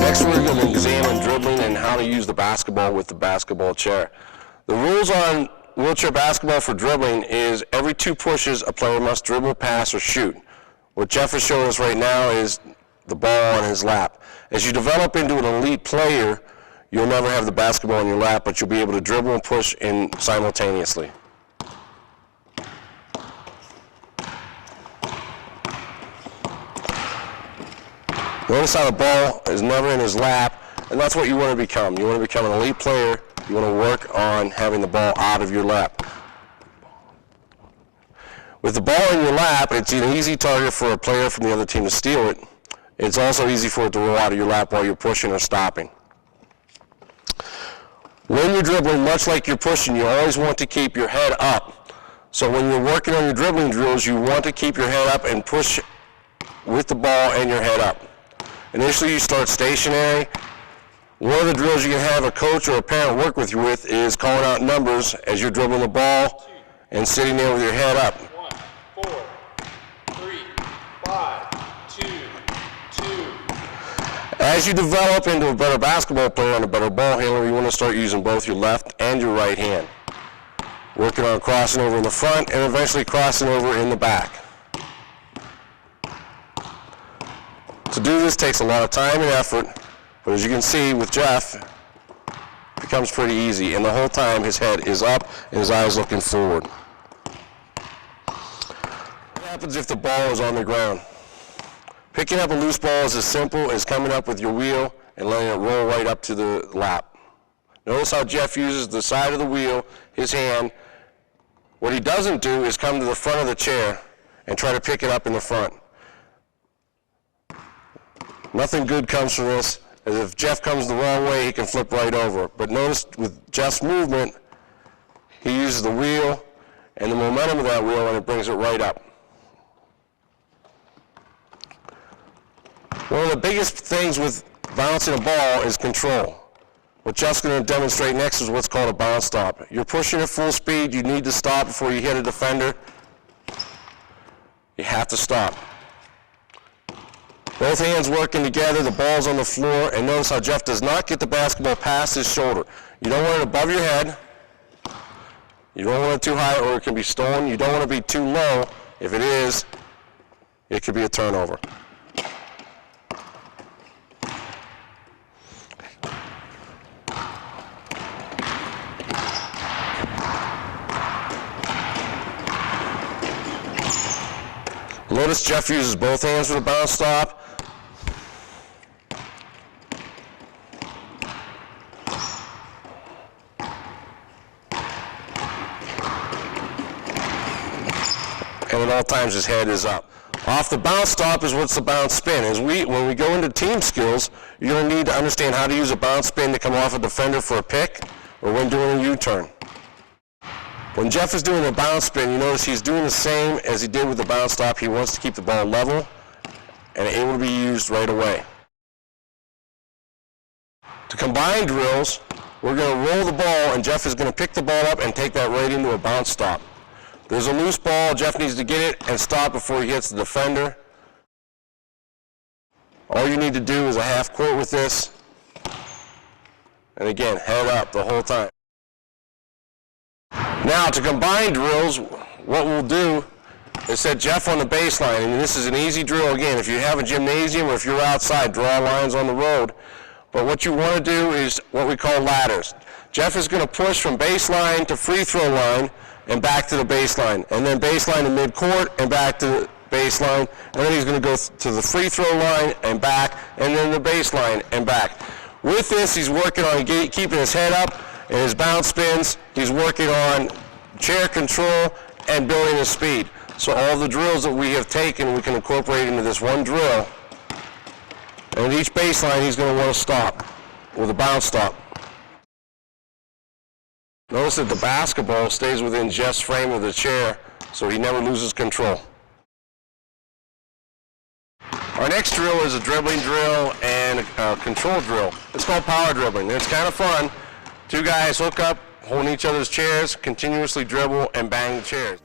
Next we're going to examine dribbling and how to use the basketball with the basketball chair. The rules on wheelchair basketball for dribbling is every 2 pushes a player must dribble, pass, or shoot. What Jeff is showing us right now is the ball on his lap. As you develop into an elite player, you'll never have the basketball in your lap, but you'll be able to dribble and push in simultaneously. Notice how the ball is never in his lap, and that's what you want to become. You want to become an elite player. You want to work on having the ball out of your lap. With the ball in your lap, it's an easy target for a player from the other team to steal it. It's also easy for it to roll out of your lap while you're pushing or stopping. When you're dribbling, much like you're pushing, you always want to keep your head up. So when you're working on your dribbling drills, you want to keep your head up and push with the ball and your head up. Initially, you start stationary. One of the drills you can have a coach or a parent work with you with is calling out numbers as you're dribbling the ball and sitting there with your head up. 1, 4, 3, 5, 2, 2. As you develop into a better basketball player and a better ball handler, you want to start using both your left and your right hand. Working on crossing over in the front and eventually crossing over in the back. To do this takes a lot of time and effort, but as you can see with Jeff, it becomes pretty easy, and the whole time his head is up and his eyes looking forward. What happens if the ball is on the ground? Picking up a loose ball is as simple as coming up with your wheel and letting it roll right up to the lap. Notice how Jeff uses the side of the wheel, his hand. What he doesn't do is come to the front of the chair and try to pick it up in the front. Nothing good comes from this, as if Jeff comes the wrong way, he can flip right over. But notice with Jeff's movement, he uses the wheel and the momentum of that wheel, and it brings it right up. One of the biggest things with bouncing a ball is control. What Jeff's going to demonstrate next is what's called a bounce stop. You're pushing at full speed, you need to stop before you hit a defender. You have to stop. Both hands working together, the ball's on the floor, and notice how Jeff does not get the basketball past his shoulder. You don't want it above your head. You don't want it too high or it can be stolen. You don't want to be too low. If it is, it could be a turnover. Notice Jeff uses both hands for the bounce stop. And at all times his head is up. Off the bounce stop is what's the bounce spin. When we go into team skills, you're going to need to understand how to use a bounce spin to come off a defender for a pick or when doing a U-turn. When Jeff is doing a bounce spin, you notice he's doing the same as he did with the bounce stop. He wants to keep the ball level and able to be used right away. To combine drills, we're going to roll the ball and Jeff is going to pick the ball up and take that right into a bounce stop. There's a loose ball, Jeff needs to get it and stop before he hits the defender. All you need to do is a half court with this. And again, head up the whole time. Now to combine drills, what we'll do is set Jeff on the baseline, and this is an easy drill. Again, if you have a gymnasium or if you're outside, draw lines on the road. But what you want to do is what we call ladders. Jeff is going to push from baseline to free throw line and back to the baseline, and then baseline to midcourt and back to the baseline, and then he's going to go to the free throw line and back, and then the baseline and back. With this, he's working on keeping his head up and his bounce spins. He's working on chair control and building his speed. So all the drills that we have taken, we can incorporate into this one drill. And at each baseline, he's going to want to stop with a bounce stop. Notice that the basketball stays within Jeff's frame of the chair, so he never loses control. Our next drill is a dribbling drill and a control drill. It's called power dribbling. It's kind of fun. Two guys hook up, holding each other's chairs, continuously dribble and bang the chairs.